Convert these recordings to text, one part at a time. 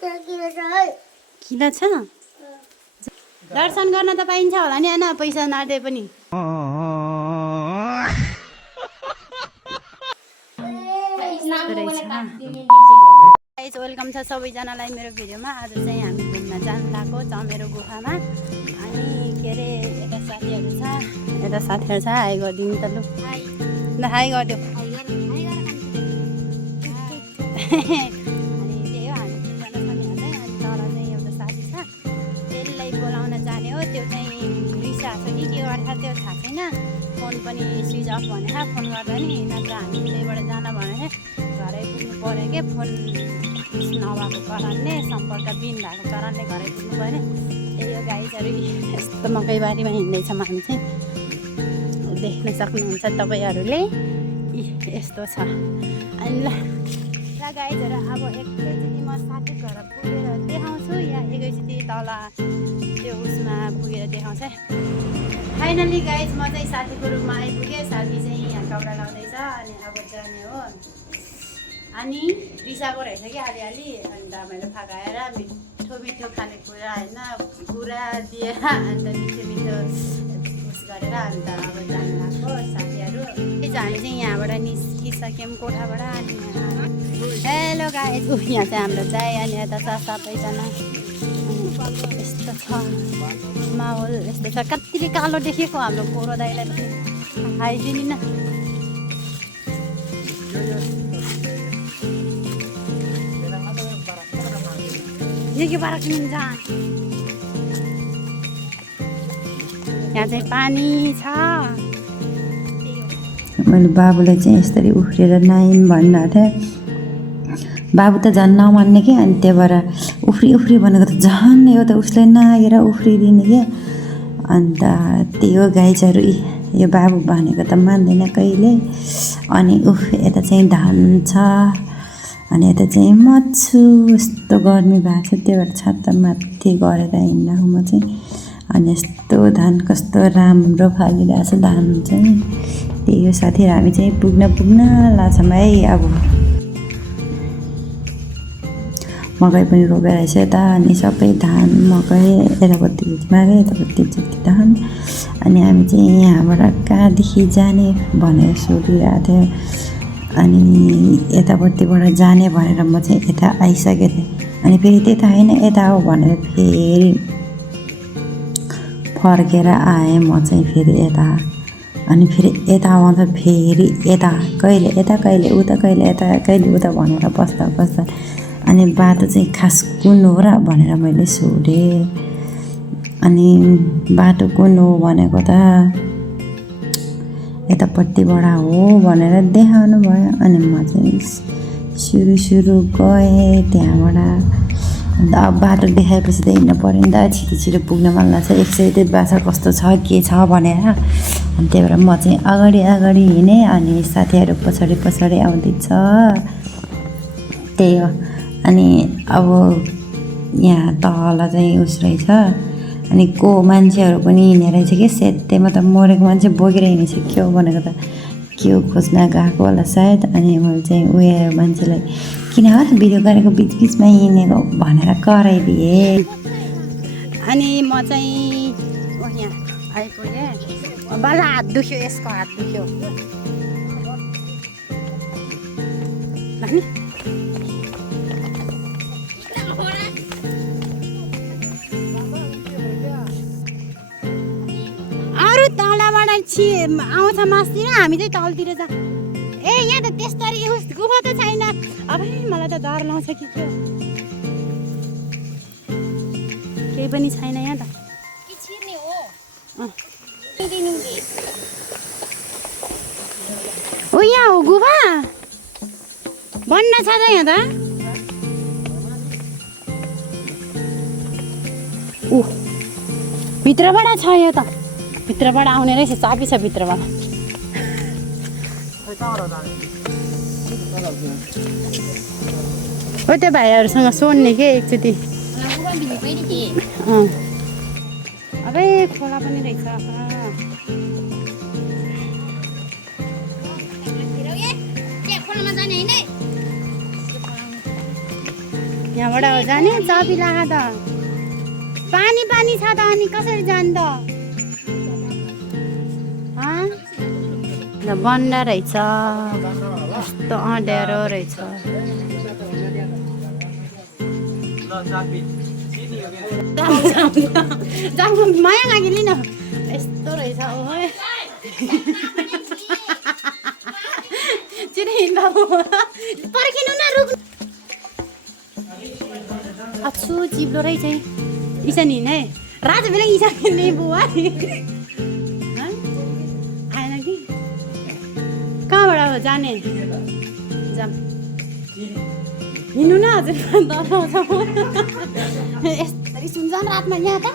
किन छ दर्शन गर्न त पाइन्छ होला नि हैन पैसा नदिए पनि गाइस वेलकम छ सबैजनालाई मेरो भिडियोमा। आज चाहिँ हामी घुम्न जान लागेको चमेरो गुफामा। अनि के अरे यता साथीहरू छ हाई गरिदिनु त लु ल हाई गरिदियो। अनि त्यही हो हामी तिनजना पनि हाल्दै। अनि तल चाहिँ एउटा साथी छ त्यसलाई बोलाउन जाने हो। त्यो चाहिँ रिसा छ कि के गर्छ त्यो थाहा छैन। फोन पनि स्विच अफ भनेर फोन गर्दा नि नत्र हामी त्यहीबाट जान भनेर घरै पुग्नु पऱ्यो के फोन नभएको कारणले सम्पर्क बिन भएको कारणले घरै पुग्नु पऱ्यो। त्यही हो गाइजहरू यस्तो मकैबारीमा हिँड्दैछौँ हामी चाहिँ देख्न सक्नुहुन्छ तपाईँहरूले यस्तो छ। अनि ल गाइजहरू अब एकैचोटि म साथी घर पुगेर देखाउँछु या एकैचोटि तल त्यो उसमा पुगेर देखाउँछ। फाइनली गाइज म चाहिँ साथीको रूपमा आइपुगेँ। साथी चाहिँ यहाँ कपडा लाउँदैछ अनि अब जाने हो। अनि रिसाको रहेछ कि अलिअलि अन्त मैले फकाएर मिठो खानेकुरा होइन कुरा दिएर अन्त मिठो उस गरेर अन्त अब जानु लाग्यो साथीहरू। हामी चाहिँ यहाँबाट निस्किसक्यौँ कोठाबाट। अनि हेलो गाइज यहाँ चाहिँ हाम्रो चाहिँ अनि यता छ सबैजना यस्तो छ माहौल यस्तो छ। कतिले कालो देखेको हाम्रो गोरो दाइलाई पनि आइदिनु न। के बाह्र किन यहाँ चाहिँ पानी छ। मैले बाबुलाई चाहिँ यसरी उफ्रेर नाइन भन्नुभएको थिएँ। बाबु त झन् नमान्ने कि अनि त्यही भएर उफ्री भनेको त झन् एउटा उसले नआएर उफ्रिदिने क्या। अन्त त्यही हो गाइजहरू यो बाबु भनेको त मान्दैन कहिले। अनि यता चाहिँ धान छ अनि यता चाहिँ मच्छु यस्तो गर्मी भएको छ त्यही भएर छाता माथि गरेर हिँड्नको म चाहिँ। अनि यस्तो धान कस्तो राम्रो फालिरहेछ धान चाहिँ। त्यही हो साथीहरू हामी चाहिँ पुग्न लाछौँ है। अब मकै पनि रोपेर रहेछ यता अनि सबै धान मकै यतापट्टि मागे यतापट्टि जति धान। अनि हामी चाहिँ यहाँबाट कहाँदेखि जाने भनेर सोधिरहेको थियो। अनि यतापट्टिबाट जाने भनेर म चाहिँ यता आइसकेको थिएँ। अनि फेरि त्यता होइन यता हो भनेर फेरि फर्केर आएँ म चाहिँ फेरि यता। अनि फेरि यता आउँदा फेरि यता कहिले यता कहिले उता कहिले यता कहिले उता भनेर बस्दा अनि बाटो चाहिँ खास कुन हो र भनेर मैले सोधेँ। अनि बाटो कुन हो भनेको त यतापट्टिबाट हो भनेर देखाउनु भयो। अनि म चाहिँ सुरु गएँ त्यहाँबाट। अन्त अब बाटो देखाएपछि त हिँड्नु पऱ्यो नि त छिटो पुग्न मन लाग्छ। एकचोटि बाटो कस्तो छ के छ भनेर। अनि त्यही भएर म चाहिँ अगाडि हिँडेँ अनि साथीहरू पछाडि आउँदैछ। त्यही हो। अनि अब यहाँ तल चाहिँ उस रहेछ अनि को मान्छेहरू पनि हिँडेर रहेछ कि सेत्तेमा त मरेको मान्छे बोकेर हिँडेछ के हो भनेको त के हो खोज्न गएको होला सायद। अनि मैले चाहिँ उयो मान्छेलाई किन हो भिडियो गरेको बिचमा हिँडेको भनेर कराइदिएँ। अनि म चाहिँ यहाँ आइपुगेँ। बाला हात दुख्यो यसको हात दुख्यो अरू तलबाट आउँछ मास्तिर हामी चाहिँ तलतिर जा। ए यहाँ त त्यस्तरी गुफा त छैन। अब मलाई त डर लाउँछ कि के केही पनि छैन यहाँ त। ओ यहाँ हो गुफा बन्न छ त यहाँ त। भित्रबाट छ यो त भित्रबाट आउने रहेछ चाबी छ भित्रबाट। हो त्यो भाइहरूसँग सोध्ने के एकचोटि। अबे खोला पनि रहेछ। यहाँबाट हो जाने चाबी लागा त पानी पानी छ त अनि कसरी जाने त बन्द रहेछ कस्तो अँध्यारो रहेछ माया नागिली न यस्तो रहेछ बाबु पर्खिनु न रुक अच्छु चिप्लो रहेछ ईशान हिँड है राजा बेला ईशान हिँड्ने बुवा आएन कि कहाँबाट हो जाने जाम हिँड्नु न हजुर डराउँछ यस्तरी सुन्छ रातमा यहाँ त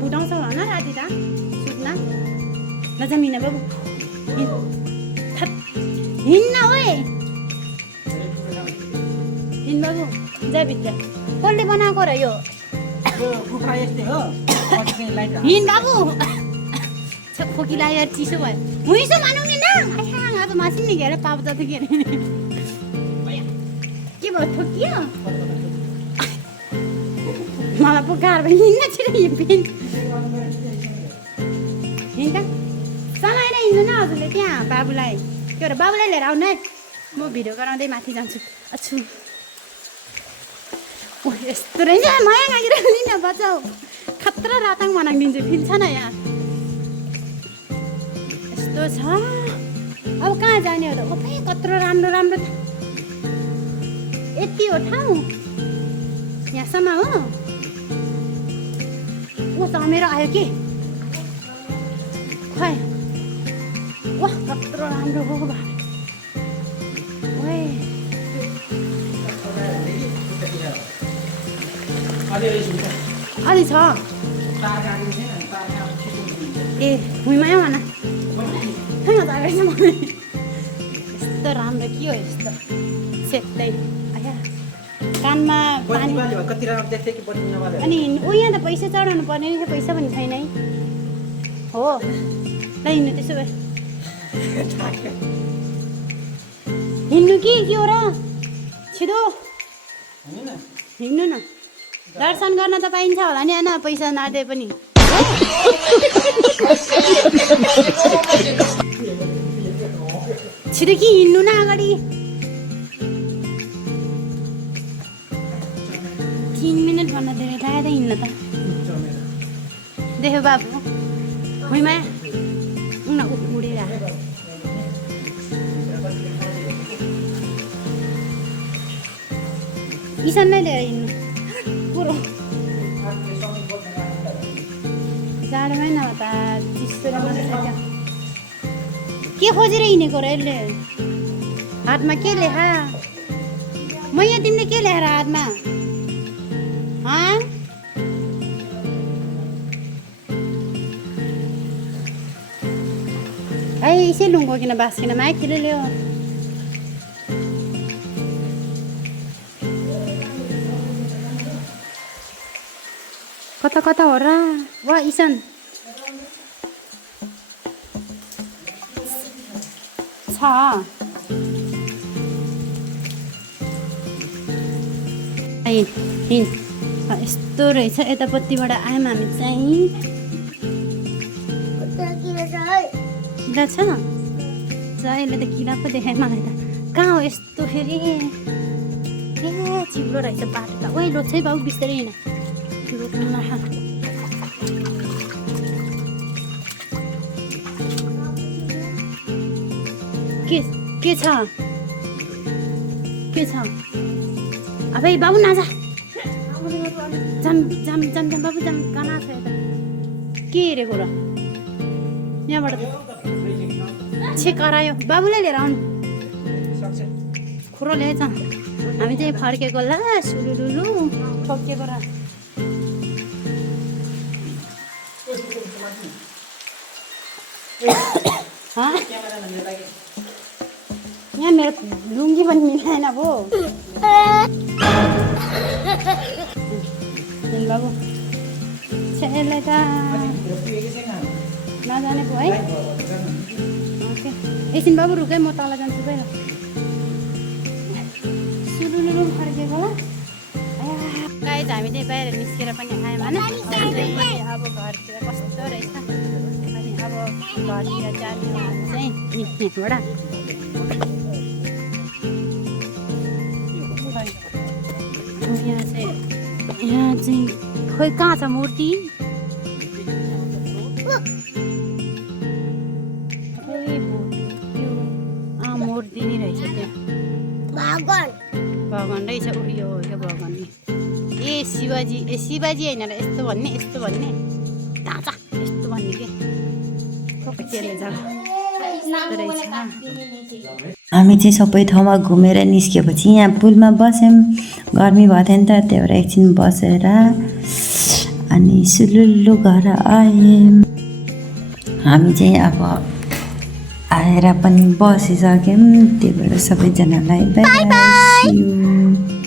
बुझाउँछ भन राति त सुत्न नजाम हिँड बाबु हिँड्न ओए हिँड बाबु जा भित्र कसले बनाएको र यो हिँड बाबु खोकी लाग्यो चिसो भयो हुइसो मानौ नि न आज मासिन नि घेर पाप जति के अरे के भयो ठोकियो मलाई पो गाह्रो भयो हिँड्न छिटो हिँड हिँड सँगै नै हिँड्नु न हजुरले त्यहाँ बाबुलाई के भएर बाबुलाई लिएर आउनु है म भिडियो गराउँदै माथि जान्छु अच्छु यस्तो रहेछ माया नागिरहनु नि न बचाउ खतरा राताङ मनाइदिन्छु फिल्छ न यहाँ यस्तो छ अब कहाँ जाने हो त ओपे कत्रो राम्रो राम्रो यति हो ठाउँ यहाँसम्म हो ऊ त मेरो आयो के खै वाह कत्रो राम्रो हो भाइ अलि छ ए भुइँमा भन यस्तो राम्रो के हो यस्तो सेक्दै आया कानमा पानी अनि ऊ यहाँ त पैसा चढाउनु पर्ने पैसा पनि छैन है हो ल हिँड्नु त्यसो भए हिँड्नु के हो र छिटो हिँड्नु न दर्शन गर्न त पाइन्छ होला नि होइन पैसा नदिए पनि छिटो कि हिँड्नु न अगाडि 3 मिनट भन्दा धेरै लाग्दै हिँड्न त देख्यो बाबु भुइँमा उन उडेर ईशान नै लिएर हिँड्नु पुरो जाडोमै नभए त चिसोले के खोजेर हिँडेको र यसले हातमा के लेखा म यहाँ तिमीले के ल्याएर हातमा है यसै लुङ्गो किन बाँसकिन माइतिर ल्यायो कता कता हो र वा ईशान छ हिँड यस्तो रहेछ यतापट्टिबाट आयौँ हामी चाहिँ किरा छ यसले त किरा पो देखायो मलाई त कहाँ हो यस्तो फेरि ए चिप्लो रहेछ बाटो त ओइ लोट है बाबु बिस्तारै हिँड के छ अबे बाबु नाजा जाम जाम जाम जाम बाबु जाम कहाँ छ यता के हेरेको र यहाँबाट छे करायो बाबुलाई लिएर आउनु खुरो ल्याएछ हामी चाहिँ फर्केको ल सुलुलुलु ठोकेको र यहाँ मेरो लुङ्गी पनि मिलाएन भो बाबु यसलाई त नजाने पो है ओके एकछिन बाबु रुकै म तल जान्छु पहिला सुलुलुलु फर्केको ल गाइज हामी चाहिँ बाहिर निस्केर पनि आयौँ होइन अब घरतिर कस्तो रहेछ अनि अब घरतिर जाने हो हामी चाहिँ यहाँबाट यहाँ चाहिँ खोइ कहाँ छ मूर्ति मूर्ति नै रहेछ त्यहाँ भगवान रहेछ उयो भगवान ए शिवजी होइन र यस्तो भन्ने ढाँचा यस्तो भन्ने के त्यसले जग्गा रहेछ हामी चाहिँ सबै ठाउँमा घुमेर निस्केपछि यहाँ पुलमा बस्यौँ गर्मी भएको थियो नि त त्यही भएर एकछिन बसेर अनि सुलुल्लु घर आयौँ हामी चाहिँ अब आएर पनि बसिसक्यौँ त्यही भएर सबैजनालाई बाई बाई